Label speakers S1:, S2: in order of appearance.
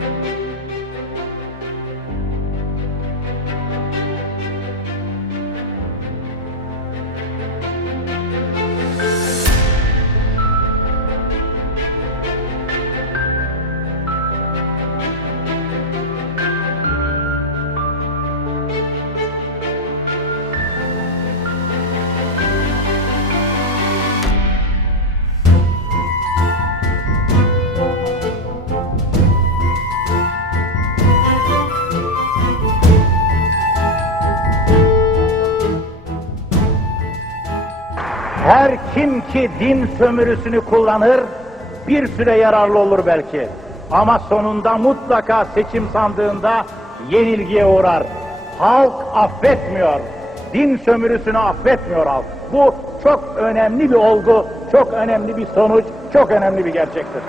S1: thank you Her kim ki din sömürüsünü kullanır, bir süre yararlı olur belki. Ama sonunda mutlaka seçim sandığında yenilgiye uğrar. Halk affetmiyor. Din sömürüsünü affetmiyor halk. Bu çok önemli bir olgu, çok önemli bir sonuç, çok önemli bir gerçektir.